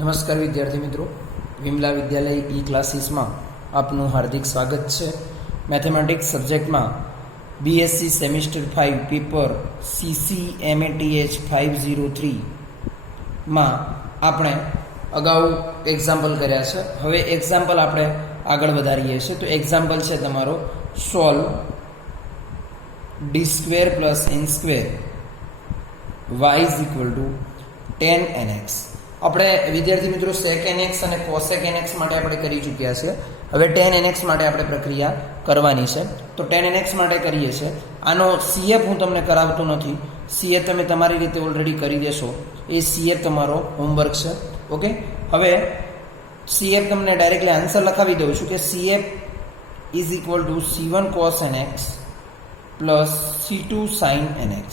નમસ્કાર વિદ્યાર્થી મિત્રો, વિમલા વિદ્યાલય ઈ ક્લાસીસમાં આપનું હાર્દિક સ્વાગત છે. મેથેમેટિક્સ સબ્જેક્ટમાં બીએસસી સેમિસ્ટર 5 પેપર CCMATH 503માં આપણે અગાઉ એક્ઝામ્પલ કર્યા છે. હવે એક્ઝામ્પલ આપણે આગળ વધારીએ છીએ. તો એક્ઝામ્પલ છે તમારો solve d² + n² y = tan nx. આપણે વિદ્યાર્થી મિત્રો sec nx અને cosec nx માટે આપણે કરી ચૂક્યા છે. હવે tan nx માટે આપણે પ્રક્રિયા કરવાની છે. તો tan nx માટે કરીએ છીએ. આનો CF હું તમને કરાવતો નથી. CF તમે તમારી રીતે ઓલરેડી કરી દેશો. એ CF તમારો હોમવર્ક છે. ઓકે, હવે CF તમને ડાયરેક્ટલી આન્સર લખાવી દઉં છું કે CF = C1 cos nx + C2 sin nx.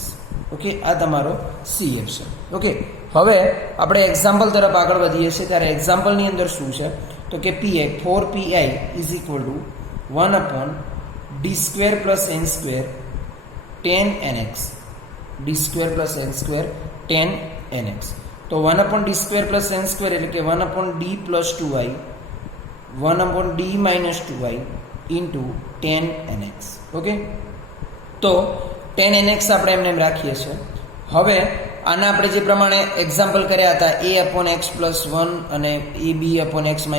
Okay, આ તમારો CF છે. ઓકે, હવે આપણે એક્ઝામ્પલ તરફ આગળ વધીએ છીએ. ત્યારે એક્ઝામ્પલની અંદર શું છે તો કે PI 4PI = 1/d² + n² tan nx. d² + n² tan nx. તો 1/d² + n² એટલે કે 1/d + 2i 1/d - 2i tan nx. Okay, તો tan nx આપણે એમને એમ રાખીએ છીએ. હવે આના આપણે જે પ્રમાણે એક્ઝામ્પલ કર્યા હતા a/x + 1 અને ab/x - 1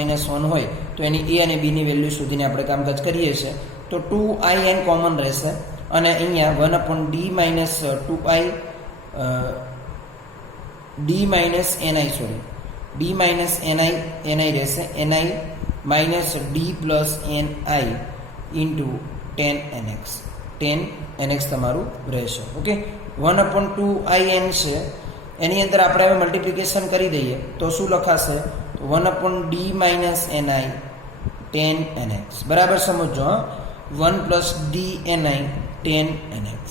હોય તો એની a અને b ની વેલ્યુ સુધીને આપણે કામકાજ કરીએ છીએ. તો 2in કોમન રહેશે અને અહીંયા 1/d - 2i d - ni રહેશે ni - d + ni tan nx. tan nx તમારું રહેશે. ઓકે, 1/2in છે એની અંદર આપણે હવે મલ્ટીપ્લિકેશન કરી દઈએ તો શું લખાશે? 1/d - ni tan nx. બરાબર સમજો. 1 + d ni tan nx.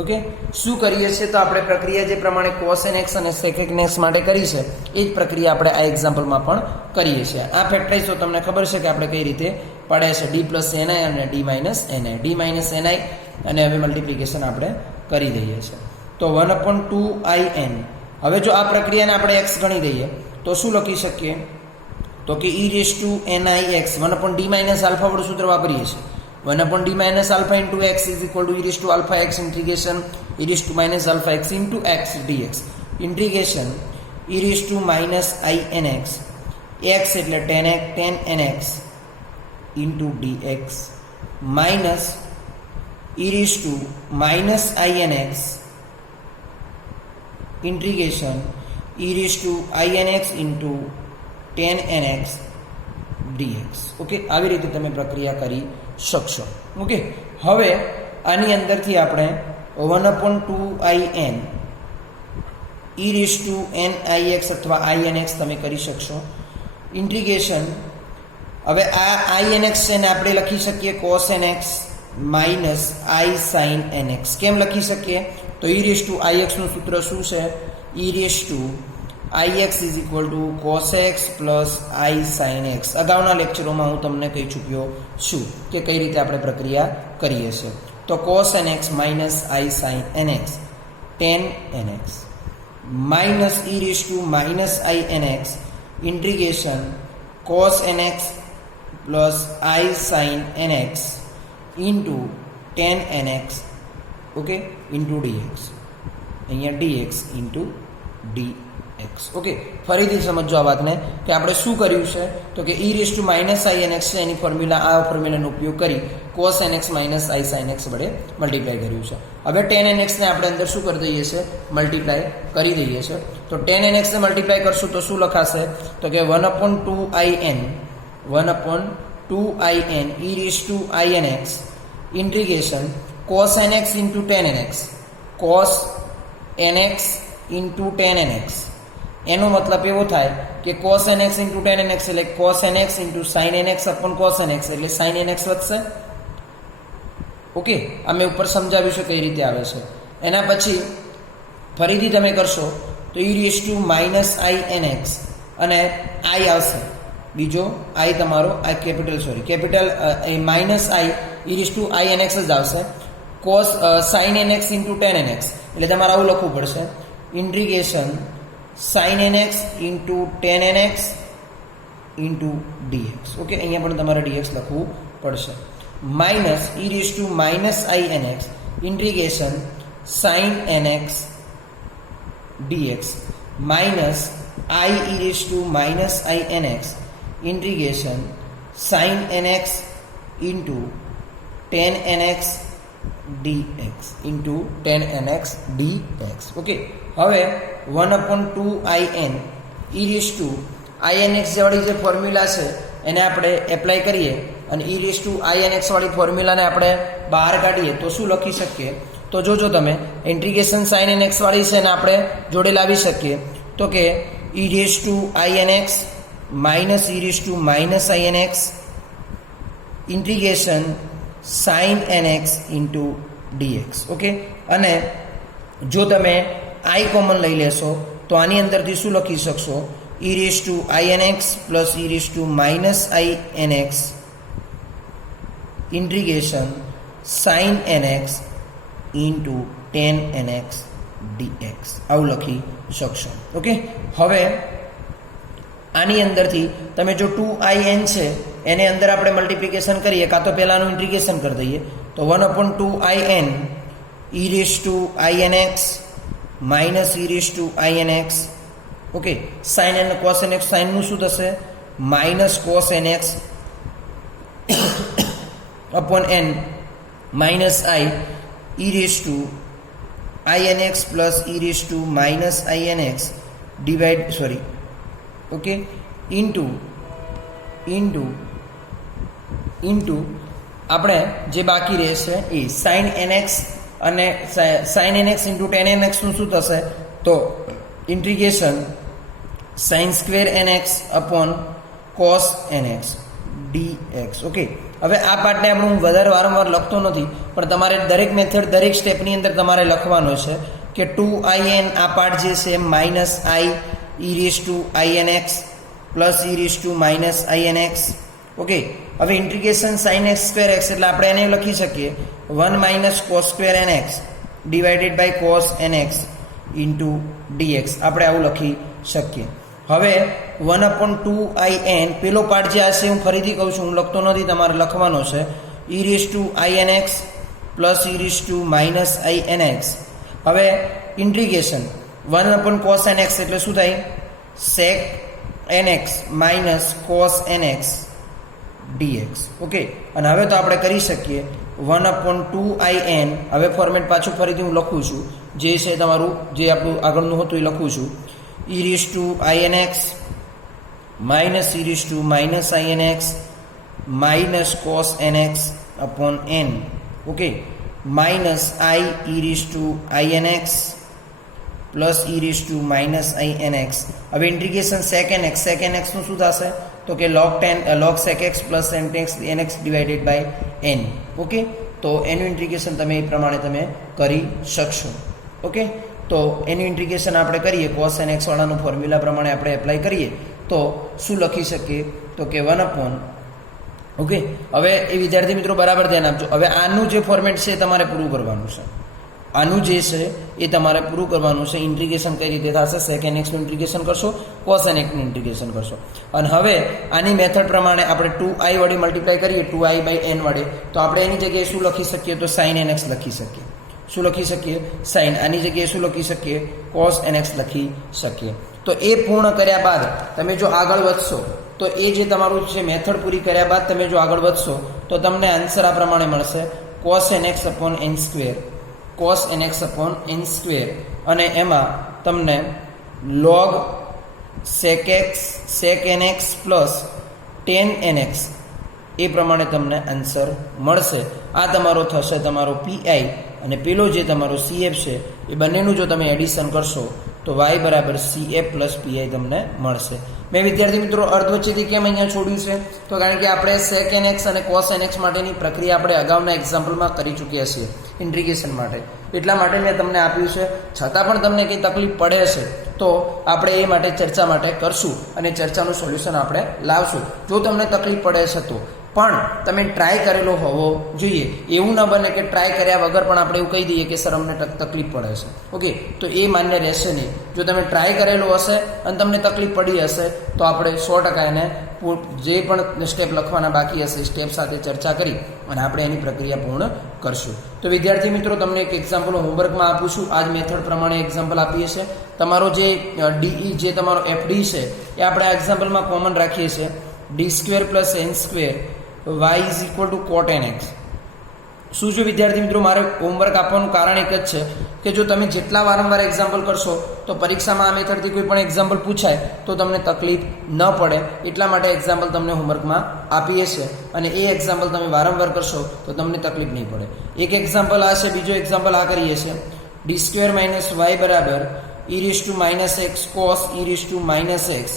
Okay, શું કરીએ છીએ તો આપણે પ્રક્રિયા જે પ્રમાણે cos nx અને sec nx માટે કરી છે એ જ પ્રક્રિયા આપણે આ એક્ઝામ્પલમાં પણ કરીએ છીએ. આ ફેક્ટરાઇઝ તો તમને ખબર છે કે આપણે કઈ રીતે પાડ્યા છે, d + ni અને d - ni. d - ni અને હવે મલ્ટીપ્લિકેશન આપણે કરી દઈએ છીએ. તો 1/2in. હવે જો આ પ્રક્રિયાને આપણે x ગણી દઈએ તો શું લખી શકીએ તો કે e⁻ nix 1/d - α વાળું સૂત્ર વાપરીએ છીએ. 1/d - α × x = e⁻ integration e⁻ αx × x dx. Integration e⁻ inx x એટલે tan nx dx minus e⁻ inx integration e⁻ inx tan nx dx. Okay, આવી રીતે તમે પ્રક્રિયા કરી શકશો. ઓકે, હવે આની અંદરથી આપણે 1/2in e⁻nix અથવા inx તમે કરી શકશો. ઇન્ટિગ્રેશન હવે આ inx છે ને આપણે લખી શકીએ cos nx minus i sin nx. કેમ લખી શકીએ તો e⁻ ix નું સૂત્ર શું છે? e⁻ ix = cos x + i sin x. અગાઉના લેક્ચરોમાં હું તમને કહી ચૂક્યો છું કે કઈ રીતે આપણે પ્રક્રિયા કરીએ છીએ. તો cos nx minus i sin nx tan nx minus e⁻ inx integration cos nx + i sin nx tan nx. Okay, dx. અહીંયા dx dx. ઓકે, ફરીથી સમજો આ વાતને કે આપણે શું કર્યું છે તો કે e⁻ inx છે એની આ ફોર્મ્યુલાનો ઉપયોગ કરી cos nx - i sin x વડે મલ્ટીપ્લાય કર્યું છે. હવે tan nx ને આપણે અંદર શું કરી દઈએ છીએ? મલ્ટીપ્લાય કરી દઈએ છીએ. તો tan nx ને મલ્ટીપ્લાય કરશું તો શું લખાશે તો કે 1/2in e⁻inx integration cos nx × tan nx cos nx × tan nx. એનો મતલબ એવો થાય કે cos nx × tan nx એટલે cos nx × sin nx / cos nx એટલે sin nx વધશે. ઓકે, અમે ઉપર સમજાવ્યું છે કઈ રીતે આવે છે. એના પછી ફરીથી તમે કરશો તો e⁻ inx અને i આવશે. બીજો i તમારો આ કેપિટલ માઇનસ i e⁻inx જ આવશે. cos sin nx × tan nx એટલે તમારે આવું લખવું પડશે. Integration sin nx into tan nx into dx. Okay, અહીંયા પણ તમારે dx લખવું પડશે. Minus e raise to minus i nx integration sin nx dx minus I e raise to minus i nx integration sin nx into tan nx dx into tan nx dx. Okay, હવે 1/2 in e raise to inx વાળી જે formula છે એને આપણે apply કરીએ અને e raise to inx વાળી ફોર્મ્યુલાને આપણે બહાર કાઢીએ તો શું લખી શકીએ? તો જોજો તમે, ઇન્ટિગ્રેશન sin nx વાળી છે ને આપણે જોડે લાવી શકીએ તો કે e raise to inx minus e raise to minus inx integration sin nx into dx. Okay, અને જો તમે i કોમન લઈ લેશો તો આની અંદરથી શું લખી શકશો? e raise to inx plus e raise to minus inx integration sin nx into tan nx dx આવું લખી શકશો. ઓકે, હવે આની અંદરથી તમે જો 2in છે એને અંદર આપણે મલ્ટિપ્લિકેશન કરીએ કાં તો પહેલાંનું ઇન્ટિગ્રેશન કરી દઈએ તો 1/2 in e raise to inx minus e raise to inx. Okay, sin અને cos nx, સાઇનનું શું થશે? Minus cos nx upon n minus i e raise to inx plus e raise to minus inx divide okay into આપણે જે બાકી રહેશે એ sin nx અને sin nx into tan nx નું શું થશે? તો integration sin square nx upon cos nx dx. Okay, હવે આ પાર્ટને આપણે હું વધારે વારંવાર લખતો નથી પણ તમારે દરેક મેથડ દરેક સ્ટેપની અંદર તમારે લખવાનો છે કે 2in આ પાર્ટ જે છે minus i e raise to inx plus e raise to minus inx. Okay, હવે integration sin x square x એટલે આપણે એને લખી શકીએ 1 minus cos square nx divided by cos nx into dx આપણે આવું લખી શકીએ. હવે 1/2 પેલો પાર્ટ જે હશે હું ફરીથી કહું છું, હું લખતો નથી, તમારે લખવાનો છે e raise to inx plus e raise to minus inx. હવે ઇન્ટિગ્રેશન 1/cos nx એટલે શું થાય? sec nx minus cos nx dx. Okay, અને હવે તો આપણે કરી શકીએ 1/2 હવે ફોર્મેટ પાછું ફરીથી હું લખું છું જે છે તમારું જે આપણું આગળનું હતું એ લખું છું e raise to inx minus e raise to minus inx minus cos nx upon n. Okay, minus i e raise to inx plus e raise to minus inx. હવે ઇન્ટિગ્રેશન sec nx નું શું થશે? તો કે log sec x plus nx divided by n. Okay, તો એનું integration તમે એ પ્રમાણે તમે કરી શકશો. ઓકે, તો એનું ઇન્ટિગ્રેશન આપણે કરીએ cos nx વાળાનું ફોર્મ્યુલા પ્રમાણે આપણે એપ્લાય કરીએ તો શું લખી શકીએ? તો કે 1 ઓકે, હવે એ વિદ્યાર્થી મિત્રો બરાબર ધ્યાન આપજો. હવે આનું જે ફોર્મેટ છે તમારે પૂરું કરવાનું છે, આનું જે છે એ તમારે પૂરું કરવાનું છે. ઇન્ટિગ્રેશન કઈ રીતે થશે? sec nx નું ઇન્ટિગ્રેશન કરશો, cos nx નું ઇન્ટિગ્રેશન કરશો. અને હવે આની મેથડ પ્રમાણે આપણે 2i વડે મલ્ટીપ્લાય કરીએ 2i બાય n વડે તો આપણે એની જગ્યાએ શું લખી શકીએ? તો sin nx લખી શકીએ. શું લખી શકીએ? sin. આની જગ્યાએ શું લખી શકીએ? cos nx લખી શકીએ. તો એ પૂર્ણ કર્યા બાદ તમે જો આગળ વધશો તો એ જે તમારું છે મેથડ પૂરી કર્યા બાદ તમે જો આગળ વધશો તો તમને આન્સર આ પ્રમાણે મળશે cos nx upon n square, cos nx upon n square, અને એમાં તમને log sec nx plus tan nx એ પ્રમાણે તમને આન્સર મળશે. આ તમારો થશે તમારો pi, અને પેલો જે તમારો cf છે એ બંનેનું જો તમે એડિશન કરશો તો y બરાબર cf પ્લસ pi તમને મળશે. મેં વિદ્યાર્થી મિત્રો અર્ધ વચ્ચેથી કેમ અહીંયા છોડ્યું છે? તો કારણ કે આપણે sec nx અને cos nx માટેની પ્રક્રિયા આપણે અગાઉના એક્ઝામ્પલમાં કરી ચૂક્યા છીએ ઇન્ટિગ્રેશન માટે, એટલા માટે મેં તમને આપ્યું છે. છતાં પણ તમને કંઈ તકલીફ પડે છે તો આપણે એ માટે ચર્ચા માટે કરશું અને ચર્ચાનું સોલ્યુશન આપણે લાવશું. જો તમને તકલીફ પડે છે તો પણ તમે ટ્રાય કરેલો હોવો જોઈએ. એવું ન બને કે ટ્રાય કર્યા વગર પણ આપણે એવું કહી દઈએ કે સર અમને તકલીફ પડે છે. ઓકે, તો એ માન્ય રહેશે નહીં. જો તમે ટ્રાય કરેલો હશે અને તમને તકલીફ પડી હશે તો આપણે 100% એને જે પણ સ્ટેપ લખવાના બાકી હશે સ્ટેપ સાથે ચર્ચા કરી અને આપણે એની પ્રક્રિયા પૂર્ણ કરશું. તો વિદ્યાર્થી મિત્રો, તમને એક એક્ઝામ્પલ હોમવર્કમાં આપું છું. આ જ મેથડ પ્રમાણે એક્ઝામ્પલ આપીએ છીએ. તમારો જે ડીઈ જે તમારો એફડી છે એ આપણે આ એક્ઝામ્પલમાં કોમન રાખીએ છીએ. d² + n² y = cot nx. શું છે વિદ્યાર્થી મિત્રો, મારે હોમવર્ક આપવાનું કારણ એક જ છે કે જો તમે જેટલા વારંવાર એક્ઝામ્પલ કરશો તો પરીક્ષામાં આ મેથડથી કોઈ પણ એક્ઝામ્પલ પૂછાય તો તમને તકલીફ ન પડે. એટલા માટે એક્ઝામ્પલ તમને હોમવર્કમાં આપીએ છીએ અને એ એક્ઝામ્પલ તમે વારંવાર કરશો તો તમને તકલીફ નહીં પડે. એક એક્ઝામ્પલ આ છે, બીજો એક્ઝામ્પલ આ કરીએ છીએ. d² - y = e - x cos e - x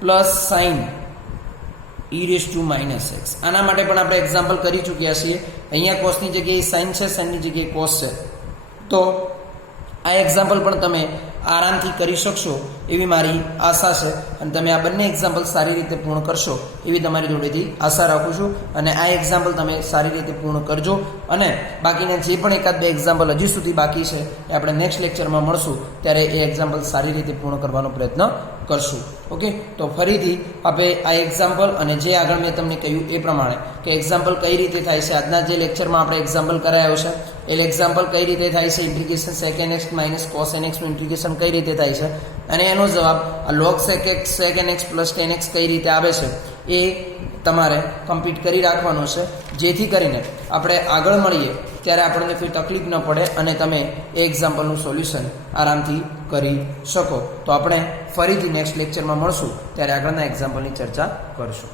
plus sin e - x. આના માટે પણ આપણે એક્ઝામ્પલ કરી ચૂક્યા છીએ. અહીંયા કોસની જગ્યાએ સાઇન છે, સાઇનની જગ્યાએ કોસ છે. તો આ એક્ઝામ્પલ પણ તમે આરામથી કરી શકશો એવી મારી આશા છે અને તમે આ બંને એક્ઝામ્પલ સારી રીતે પૂર્ણ કરશો એવી તમારી જોડેથી આશા રાખું છું. અને આ એક્ઝામ્પલ તમે સારી રીતે પૂર્ણ કરજો અને બાકીના જે પણ એકાદ બે એક્ઝામ્પલ હજી સુધી બાકી છે એ આપણે નેક્સ્ટ લેક્ચરમાં મળશું ત્યારે એ એક્ઝામ્પલ સારી રીતે પૂર્ણ કરવાનો પ્રયત્ન કરશું. ઓકે, તો ફરીથી આપણે આ એક્ઝામ્પલ અને જે આગળ મેં તમને કહ્યું એ પ્રમાણે કે એક્ઝામ્પલ કઈ રીતે થાય છે, આજના જે લેક્ચરમાં આપણે એક્ઝામ્પલ કરાયો છે એ એક્ઝામ્પલ કઈ રીતે થાય છે, integration sec nx - cos nx નું ઇન્ટિગ્રેશન કઈ રીતે થાય છે અને એનો જવાબ આ log sec nx + tan x કઈ રીતે આવે છે એ તમારે કમ્પ્લીટ કરી રાખવાનો છે, જેથી કરીને આપણે આગળ મળીએ ત્યારે આપણને કોઈ તકલીફ ન પડે અને તમે એ એક્ઝામ્પલનું સોલ્યુશન આરામથી કરી શકો. તો આપણે ફરીથી નેક્સ્ટ લેક્ચરમાં મળશું ત્યારે આગળના એક્ઝામ્પલની ચર્ચા કરશું.